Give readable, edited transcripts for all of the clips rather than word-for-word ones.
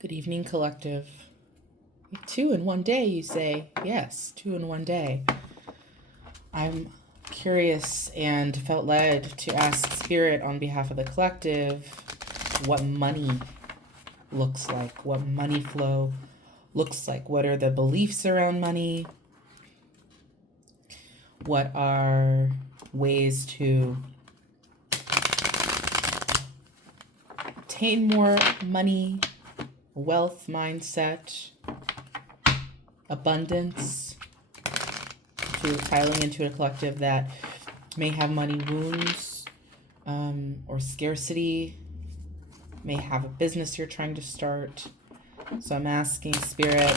Good evening, collective. 2 in 1 day, you say? Yes, 2 in 1 day. I'm curious and felt led to ask Spirit on behalf of the collective what money looks like, what money flow looks like. What are the beliefs around money? What are ways to obtain more money, wealth mindset, abundance, to piling into a collective that may have money wounds or scarcity, may have a business you're trying to start. So I'm asking Spirit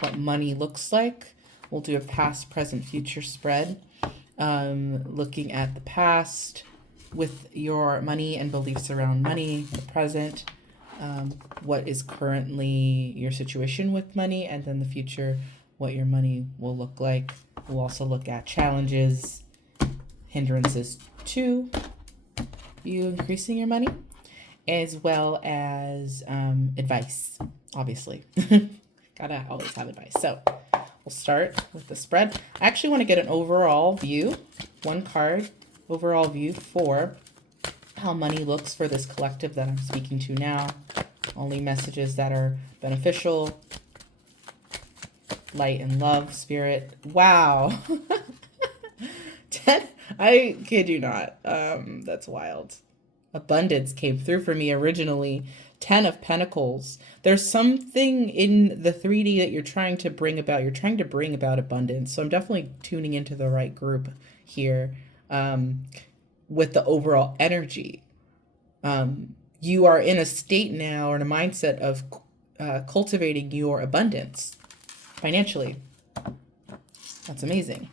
what money looks like. We'll do a past, present, future spread, looking at the past with your money and beliefs around money, the present, what is currently your situation with money, and then the future, what your money will look like. We'll also look at challenges, hindrances to you increasing your money, as well as advice, obviously. Gotta always have advice. So we'll start with the spread. I actually want to get an overall view, one card, overall view for how money looks for this collective that I'm speaking to now. Only messages that are beneficial, light and love, Spirit. Wow. 10, I kid you not. That's wild. Abundance came through for me originally. 10 of Pentacles. There's something in the 3D that you're trying to bring about. You're trying to bring about abundance. So I'm definitely tuning into the right group here with the overall energy. You are in a state now or in a mindset of cultivating your abundance financially. That's amazing.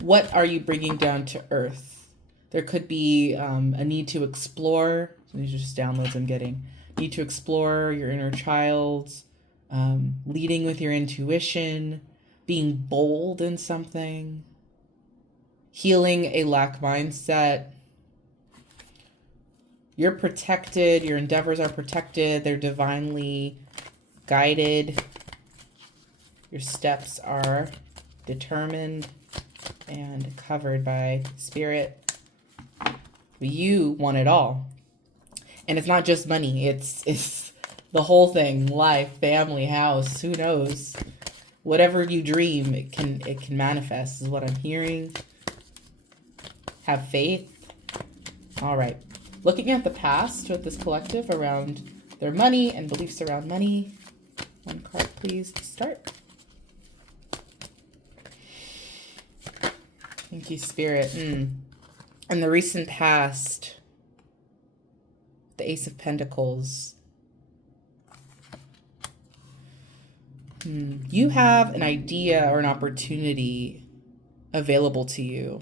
What are you bringing down to earth? There could be a need to explore. These are just downloads I'm getting. Need to explore your inner child, leading with your intuition, being bold in something, healing a lack mindset. You're protected. Your endeavors are protected. They're divinely guided. Your steps are determined and covered by Spirit. You want it all. And it's not just money. It's the whole thing. Life, family, house, who knows? Whatever you dream, it can manifest is what I'm hearing. Have faith. All right. Looking at the past with this collective around their money and beliefs around money. One card, please, to start. Thank you, Spirit. In the recent past, the Ace of Pentacles. You have an idea or an opportunity available to you.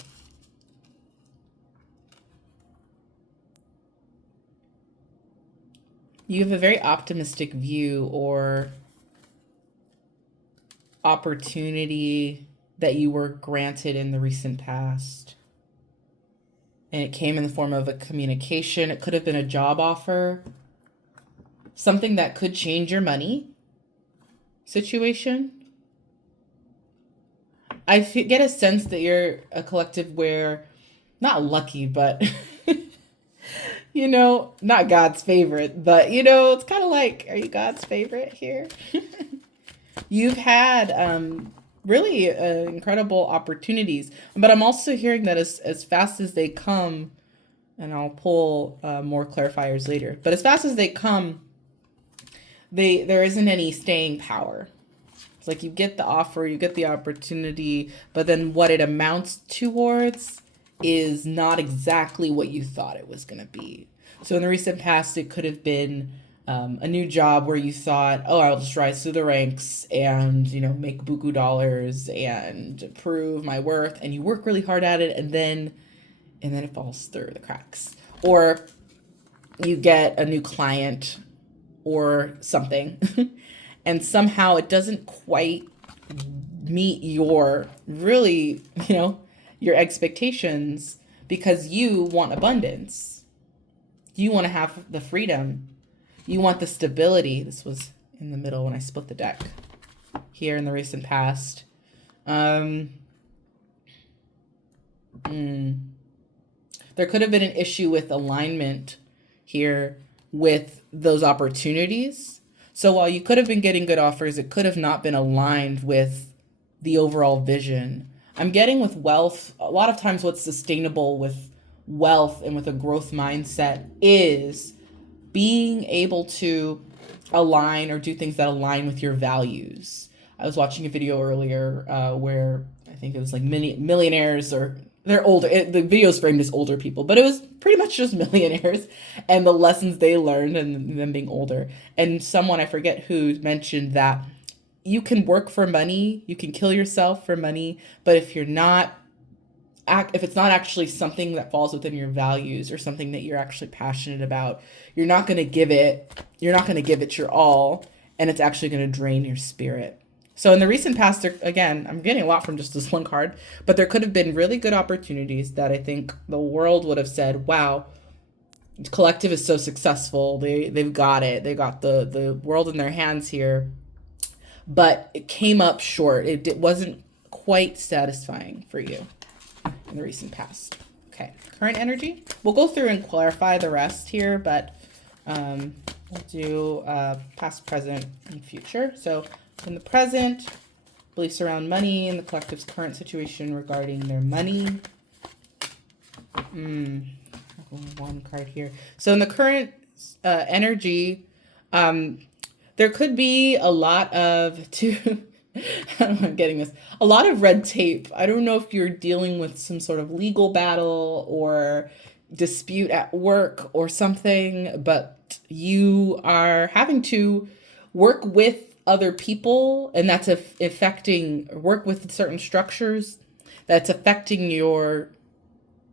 You have a very optimistic view or opportunity that you were granted in the recent past. And it came in the form of a communication. It could have been a job offer. Something that could change your money situation. I get a sense that you're a collective where, not lucky, but, not God's favorite, but, it's kind of like, are you God's favorite here? You've had really incredible opportunities, but I'm also hearing that as fast as they come, and I'll pull more clarifiers later, but as fast as they come, there isn't any staying power. It's like you get the offer, you get the opportunity, but then what it amounts towards is not exactly what you thought it was going to be. So in the recent past, it could have been a new job where you thought, oh, I'll just rise through the ranks and, make buku dollars and prove my worth. And you work really hard at it, and then it falls through the cracks. Or you get a new client or something, and somehow it doesn't quite meet your really, your expectations because you want abundance. You want to have the freedom. You want the stability. This was in the middle when I split the deck here in the recent past. There could have been an issue with alignment here with those opportunities. So while you could have been getting good offers, it could have not been aligned with the overall vision. I'm getting with wealth, a lot of times what's sustainable with wealth and with a growth mindset is being able to align or do things that align with your values. I was watching a video earlier where I think it was like millionaires, or they're older. The video's framed as older people, but it was pretty much just millionaires and the lessons they learned and them being older. And someone, I forget who, mentioned that you can work for money, you can kill yourself for money, but if it's not actually something that falls within your values or something that you're actually passionate about, you're not going to give it your all, and it's actually going to drain your spirit. So in the recent past, again, I'm getting a lot from just this one card, but there could have been really good opportunities that I think the world would have said, wow, the collective is so successful. They've got it. They got the world in their hands here. But it came up short. It wasn't quite satisfying for you in the recent past. Okay, current energy. We'll go through and clarify the rest here, but we'll do past, present, and future. So in the present, beliefs around money and the collective's current situation regarding their money. One card here. So in the current energy, there could be a lot of I'm getting this. A lot of red tape. I don't know if you're dealing with some sort of legal battle or dispute at work or something, but you are having to work with other people, and that's work with certain structures that's affecting your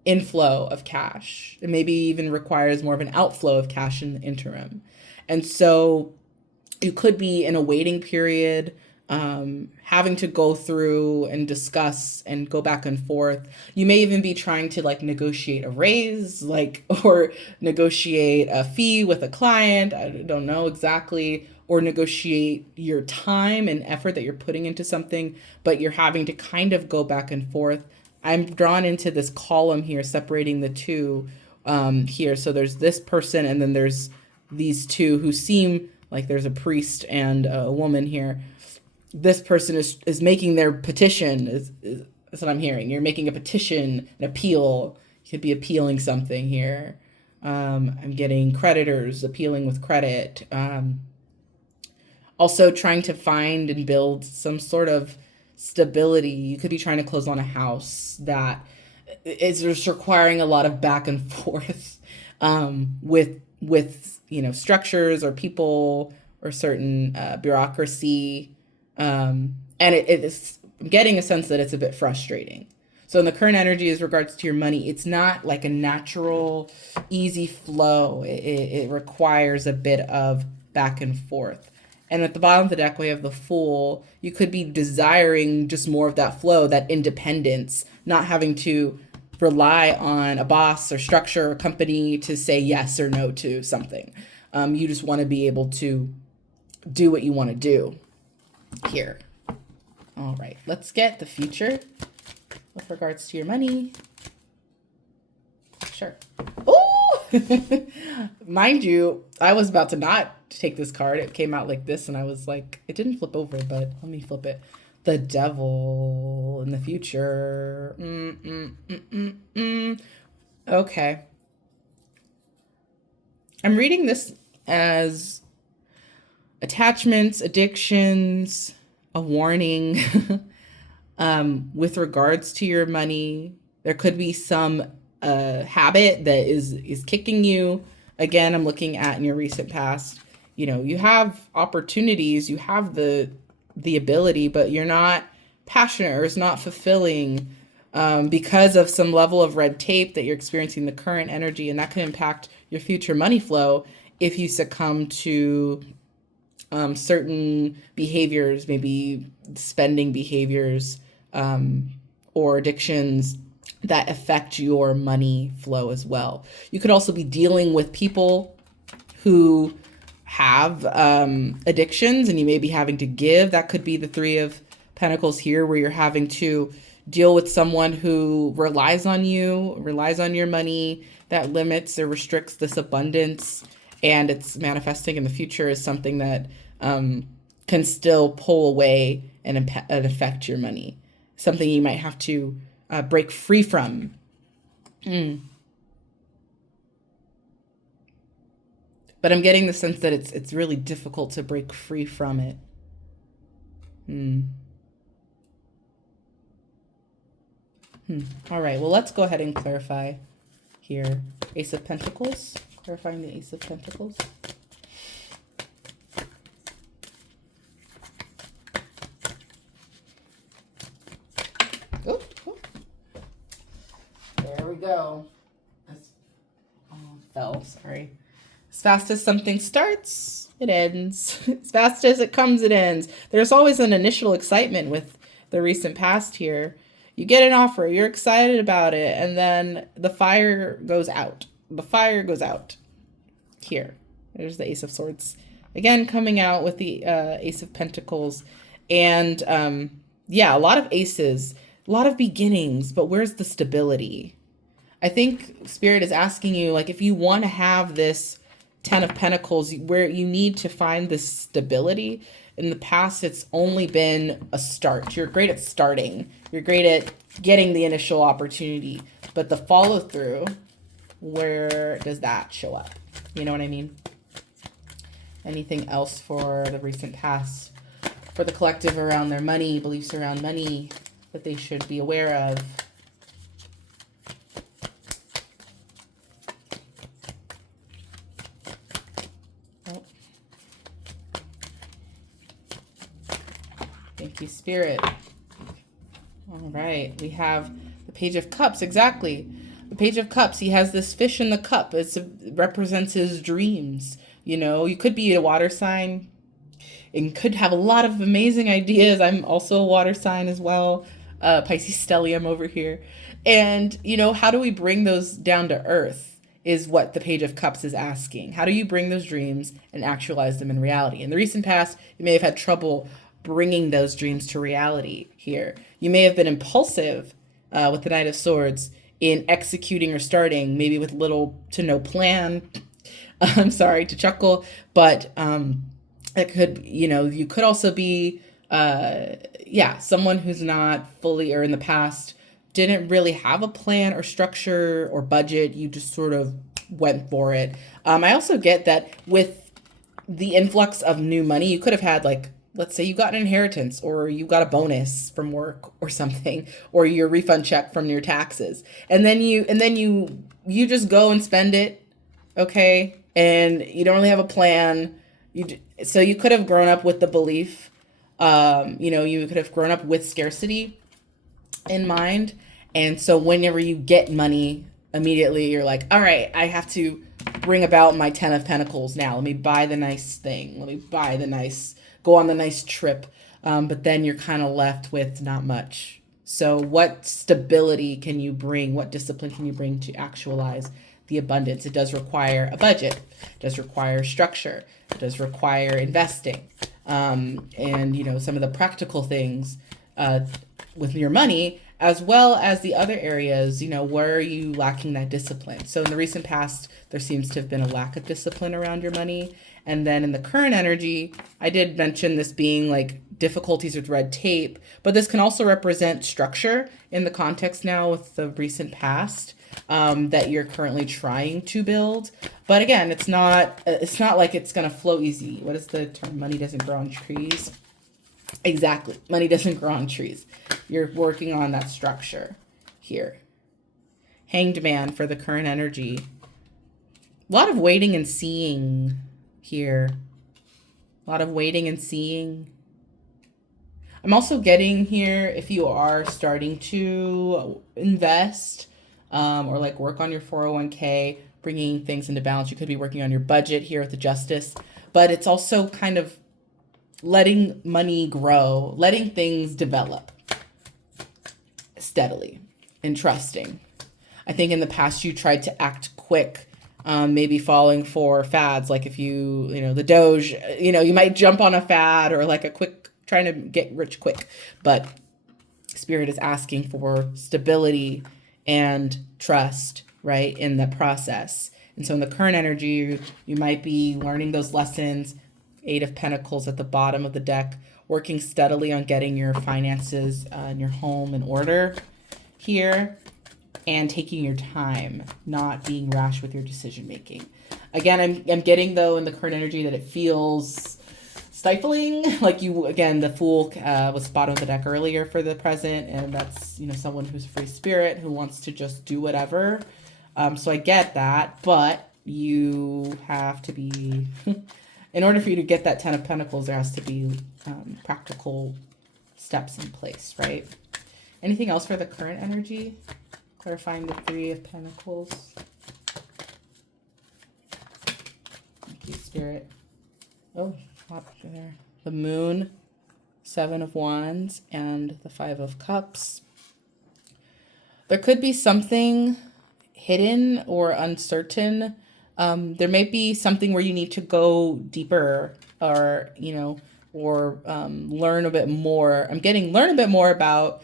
inflow of cash. It maybe even requires more of an outflow of cash in the interim. And so you could be in a waiting period, having to go through and discuss and go back and forth. You may even be trying to negotiate a raise, or negotiate a fee with a client. I don't know exactly, or negotiate your time and effort that you're putting into something, but you're having to kind of go back and forth. I'm drawn into this column here, separating the two here. So there's this person, and then there's these two who seem like there's a priest and a woman here. This person is making their petition, is what I'm hearing. You're making a petition, an appeal. You could be appealing something here. I'm getting creditors, appealing with credit. Also trying to find and build some sort of stability. You could be trying to close on a house that is just requiring a lot of back and forth with structures or people or certain bureaucracy. And it's I'm getting a sense that it's a bit frustrating. So in the current energy as regards to your money, it's not like a natural, easy flow. It requires a bit of back and forth. And at the bottom of the deck, we have the Fool. You could be desiring just more of that flow, that independence, not having to rely on a boss or structure or company to say yes or no to something. You just want to be able to do what you want to do here. All right, let's get the future with regards to your money. Sure. Oh, mind you, I was about to not take this card. It came out like this, and I was like, it didn't flip over, but let me flip it. The Devil in the future. Okay. I'm reading this as attachments, addictions, a warning with regards to your money. There could be some habit that is kicking you. Again, I'm looking at in your recent past, you have opportunities, you have the ability, but you're not passionate or it's not fulfilling because of some level of red tape that you're experiencing the current energy, and that can impact your future money flow if you succumb to certain behaviors, maybe spending behaviors or addictions that affect your money flow as well. You could also be dealing with people who have addictions, and you may be having to give. That could be the Three of Pentacles here, where you're having to deal with someone who relies on you, relies on your money, that limits or restricts this abundance, and it's manifesting in the future as something that can still pull away and affect your money. Something you might have to break free from. But I'm getting the sense that it's really difficult to break free from it. All right, well, let's go ahead and clarify here. Ace of Pentacles, clarifying the Ace of Pentacles. Oh, there we go. Fell, sorry. As fast as something starts, it ends. As fast as it comes, it ends. There's always an initial excitement with the recent past here. You get an offer, you're excited about it, and then the fire goes out. The fire goes out. Here, there's the Ace of Swords. Again, coming out with the Ace of Pentacles. And yeah, a lot of aces, a lot of beginnings, but where's the stability? I think Spirit is asking you, like, if you want to have this Ten of Pentacles, where you need to find this stability. In the past, it's only been a start. You're great at starting. You're great at getting the initial opportunity. But the follow through, where does that show up? You know what I mean? Anything else for the recent past? For the collective around their money, beliefs around money that they should be aware of? Thank you, Spirit. All right, we have the Page of Cups. Exactly. The Page of Cups. He has this fish in the cup. It represents his dreams. You know, you could be a water sign and could have a lot of amazing ideas. I'm also a water sign as well. Pisces stellium over here. And, you know, how do we bring those down to earth is what the Page of Cups is asking. How do you bring those dreams and actualize them in reality? In the recent past, you may have had trouble bringing those dreams to reality here. You may have been impulsive with the Knight of Swords in executing or starting, maybe with little to no plan. I'm sorry to chuckle, but it could, you know, you could also be, someone who's not fully, or in the past, didn't really have a plan or structure or budget. You just sort of went for it. I also get that with the influx of new money, you could have had, like, let's say you got an inheritance, or you got a bonus from work or something, or your refund check from your taxes. And then you just go and spend it. Okay. And you don't really have a plan. So you could have grown up with the belief, you could have grown up with scarcity in mind. And so whenever you get money, immediately you're like, all right, I have to bring about my 10 of Pentacles now. Let me buy the nice thing. Let me buy the nice, go on the nice trip. But then you're kind of left with not much. So what stability can you bring? What discipline can you bring to actualize the abundance? It does require a budget. It does require structure. It does require investing. And, you know, some of the practical things with your money, as well as the other areas, you know, where are you lacking that discipline? So in the recent past, there seems to have been a lack of discipline around your money. And then in the current energy, I did mention this being like difficulties with red tape, but this can also represent structure in the context now with the recent past that you're currently trying to build. But again, it's not like it's going to flow easy. What is the term? Money doesn't grow on trees. Exactly. Money doesn't grow on trees. You're working on that structure here. Hanged Man for the current energy. A lot of waiting and seeing here. A lot of waiting and seeing. I'm also getting here, if you are starting to invest or like work on your 401k, bringing things into balance, you could be working on your budget here with the Justice. But it's also kind of letting money grow, letting things develop steadily. and trusting. I think in the past you tried to act quick, maybe falling for fads. Like if the Doge, you might jump on a fad or like a quick, trying to get rich quick. But Spirit is asking for stability and trust, right, in the process. And so in the current energy, you might be learning those lessons. 8 of Pentacles at the bottom of the deck, working steadily on getting your finances and your home in order here, and taking your time, not being rash with your decision making. Again, I'm getting, though, in the current energy that it feels stifling. Like the Fool was bottom of the deck earlier for the present, and that's, someone who's a free spirit who wants to just do whatever. So I get that, but you have to be, in order for you to get that 10 of Pentacles, there has to be practical steps in place, right? Anything else for the current energy? Clarifying the 3 of Pentacles. Thank you, Spirit. Oh, up there. The Moon, 7 of Wands, and the 5 of Cups. There could be something hidden or uncertain. There may be something where you need to go deeper or, learn a bit more. Learn a bit more about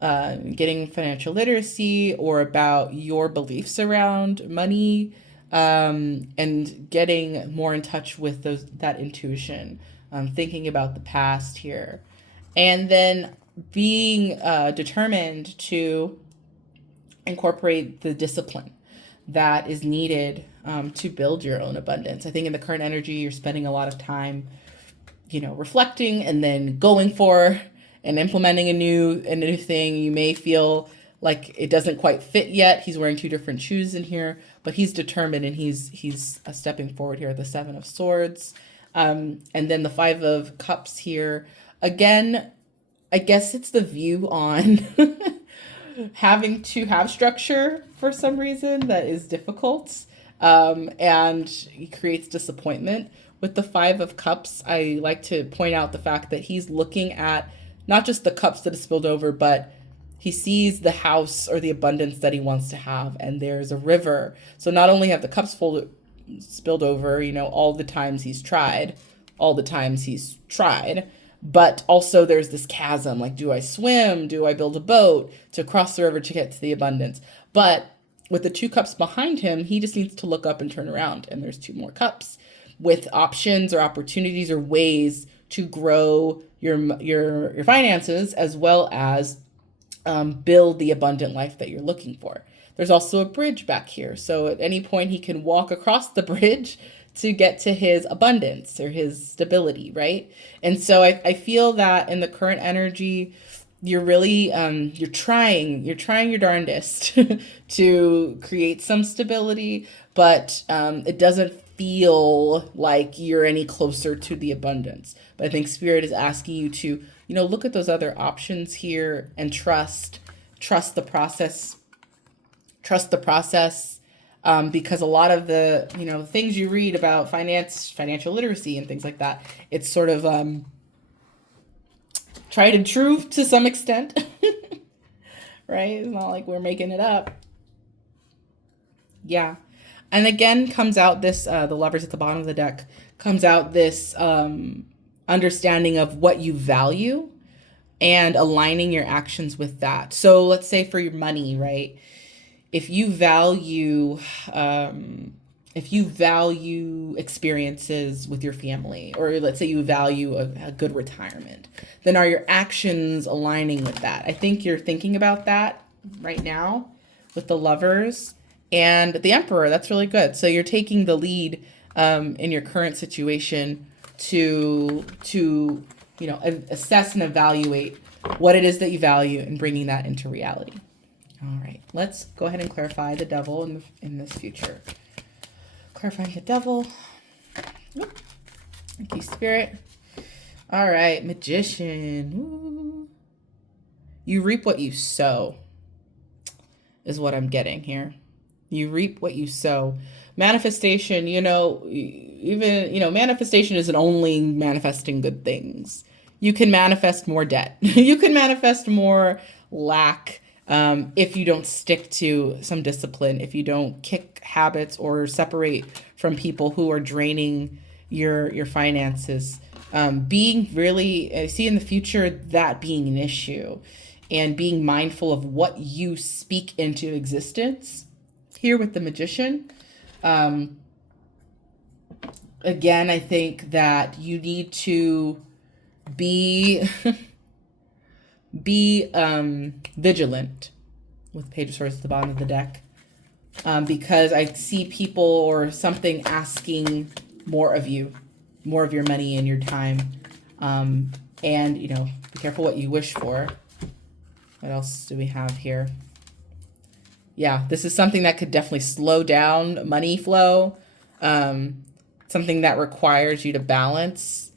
getting financial literacy or about your beliefs around money, and getting more in touch with that intuition, thinking about the past here. And then being determined to incorporate the discipline that is needed to build your own abundance. I think in the current energy, you're spending a lot of time, reflecting and then going for and implementing a new thing. You may feel like it doesn't quite fit yet. He's wearing 2 different shoes in here, but he's determined and he's stepping forward here at the 7 of Swords. And then the 5 of Cups here. Again, I guess it's the view on having to have structure for some reason that is difficult, and it creates disappointment. With the 5 of Cups, I like to point out the fact that he's looking at not just the cups that have spilled over, but he sees the house or the abundance that he wants to have, and there's a river. So not only have the cups spilled over, all the times he's tried, but also there's this chasm. Like, do I swim? Do I build a boat to cross the river to get to the abundance? But with the 2 cups behind him, he just needs to look up and turn around, and there's 2 more cups with options or opportunities or ways to grow your finances, as well as build the abundant life that you're looking for. There's also a bridge back here. So at any point he can walk across the bridge to get to his abundance or his stability, right? And so I feel that in the current energy, you're really, you're trying your darndest to create some stability, but it doesn't feel like you're any closer to the abundance. But I think Spirit is asking you to, look at those other options here and trust the process, because a lot of the, things you read about financial literacy and things like that, it's sort of tried and true to some extent, right? It's not like we're making it up. Yeah. And again comes out this, the Lovers at the bottom of the deck, comes out this understanding of what you value and aligning your actions with that. So let's say for your money, right? If you value experiences with your family, or let's say you value a good retirement, then are your actions aligning with that? I think you're thinking about that right now with the Lovers and the Emperor. That's really good. So you're taking the lead in your current situation to assess and evaluate what it is that you value and bringing that into reality. All right, let's go ahead and clarify the Devil in this future. Clarifying the Devil. Thank you, Spirit. All right, Magician. Ooh. You reap what you sow is what I'm getting here. You reap what you sow. Manifestation, manifestation isn't only manifesting good things. You can manifest more debt. You can manifest more lack. if you don't stick to some discipline, if you don't kick habits or separate from people who are draining your finances. Being really, I see in the future that being an issue, and being mindful of what you speak into existence. Here with the magician, um, again, I think that you need to be be vigilant with Page of Swords at the bottom of the deck, because I see people or something asking more of you, more of your money and your time. And, be careful what you wish for. What else do we have here? Yeah, this is something that could definitely slow down money flow. Something that requires you to balance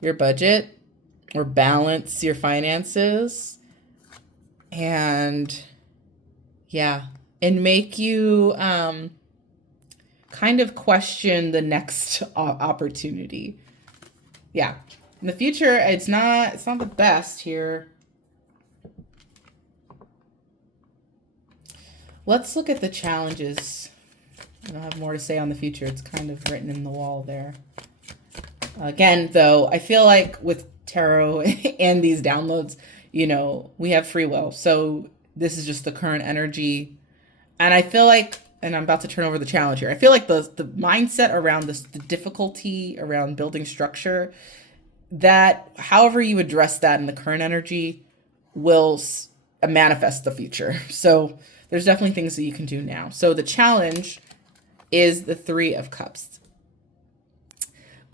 your budget or balance your finances. And yeah, and make you kind of question the next opportunity. Yeah. In the future, it's not the best here. Let's look at the challenges. I don't have more to say on the future. It's kind of written in the wall there. Again, though, I feel like with tarot and these downloads, we have free will. So this is just the current energy. And I feel like, and I'm about to turn over the challenge here, I feel like the mindset around this, the difficulty around building structure, that however you address that in the current energy will manifest the future. So there's definitely things that you can do now. So the challenge is the Three of Cups.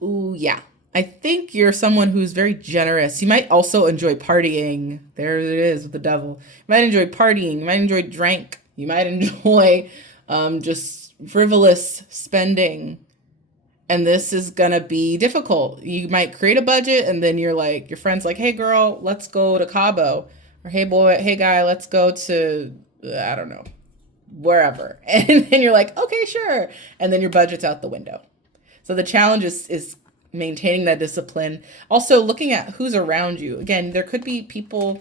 Ooh, yeah. I think you're someone who's very generous. You might also enjoy partying. There it is with the devil. You might enjoy partying. You might enjoy drink. You might enjoy just frivolous spending. And this is going to be difficult. You might create a budget and then your friend's like, hey girl, let's go to Cabo. Or hey boy, hey guy, let's go to, I don't know, wherever. And then you're like, okay, sure. And then your budget's out the window. So the challenge is maintaining that discipline. Also looking at who's around you. Again, there could be people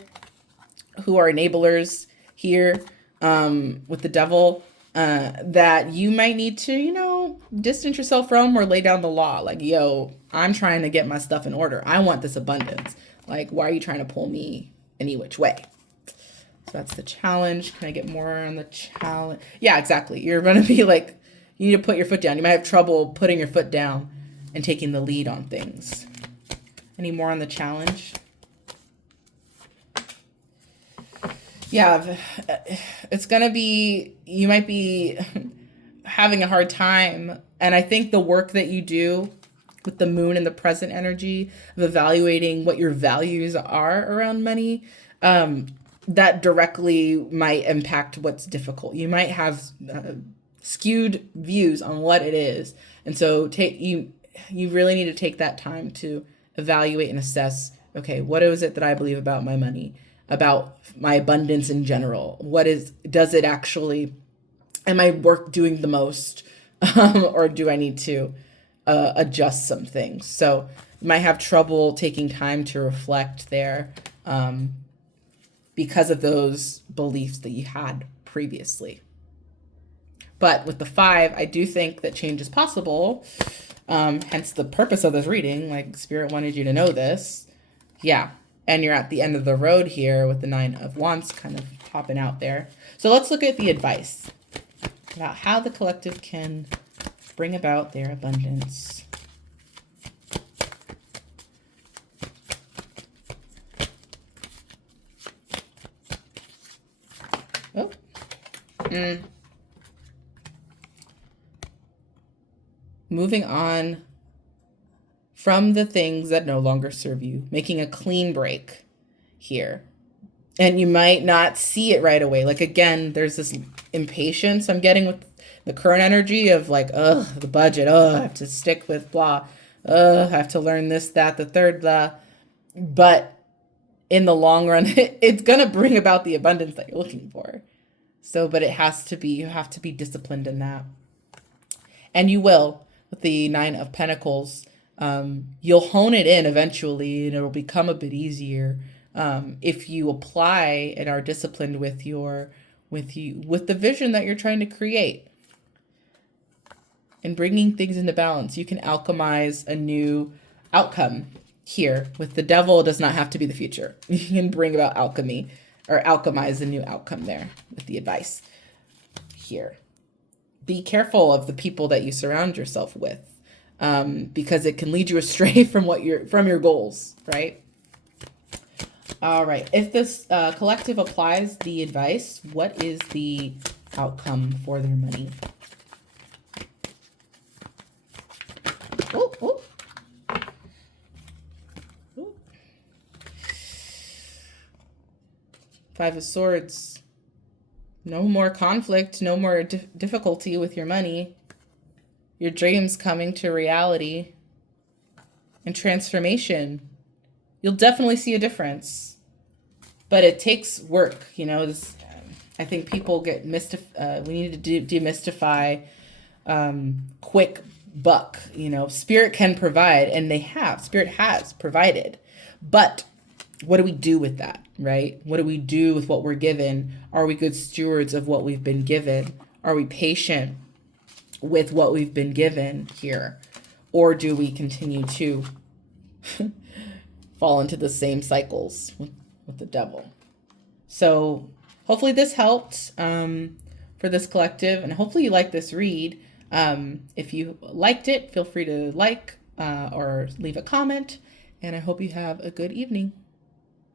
who are enablers here with the devil that you might need to, distance yourself from or lay down the law. Like, yo, I'm trying to get my stuff in order. I want this abundance. Like, why are you trying to pull me any which way? So that's the challenge. Can I get more on the challenge? Yeah, exactly. You're going to be like, you need to put your foot down. You might have trouble putting your foot down and taking the lead on things. Any more on the challenge? Yeah, it's going to be, you might be having a hard time. And I think the work that you do with the moon and the present energy of evaluating what your values are around money, that directly might impact what's difficult. You might have skewed views on what it is. And so you really need to take that time to evaluate and assess, okay, what is it that I believe about my money, about my abundance in general? Does it actually, am I doing the most? Or do I need to adjust some things? So you might have trouble taking time to reflect there because of those beliefs that you had previously. But with the 5, I do think that change is possible. Hence the purpose of this reading. Like, Spirit wanted you to know this. Yeah. And you're at the end of the road here with the 9 of Wands kind of popping out there. So let's look at the advice about how the collective can bring about their abundance. Oh. Moving on from the things that no longer serve you, making a clean break here. And you might not see it right away. Like, again, there's this impatience I'm getting with the current energy of like, the budget, I have to stick with blah, I have to learn this, that, the third, blah. But in the long run, it's going to bring about the abundance that you're looking for. So, but you have to be disciplined in that. And you will, with the 9 of Pentacles, you'll hone it in eventually and it'll become a bit easier. if you apply and are disciplined with with the vision that you're trying to create and bringing things into balance, you can alchemize a new outcome here. With the devil, it does not have to be the future. You can bring about alchemy or alchemize a new outcome there with the advice here. Be careful of the people that you surround yourself with, because it can lead you astray from your goals, right? All right. If this collective applies the advice, what is the outcome for their money? Oh, oh. Oh. Five of Swords. No more conflict, no more difficulty with your money. Your dreams coming to reality and transformation. You'll definitely see a difference, but it takes work. I think people get we need to demystify quick buck. Spirit can provide, and Spirit has provided, but what do we do with that, right? What do we do with what we're given? Are we good stewards of what we've been given? Are we patient with what we've been given here? Or do we continue to fall into the same cycles with the devil? So hopefully this helped for this collective, and hopefully you like this read. If you liked it, feel free to like or leave a comment, and I hope you have a good evening.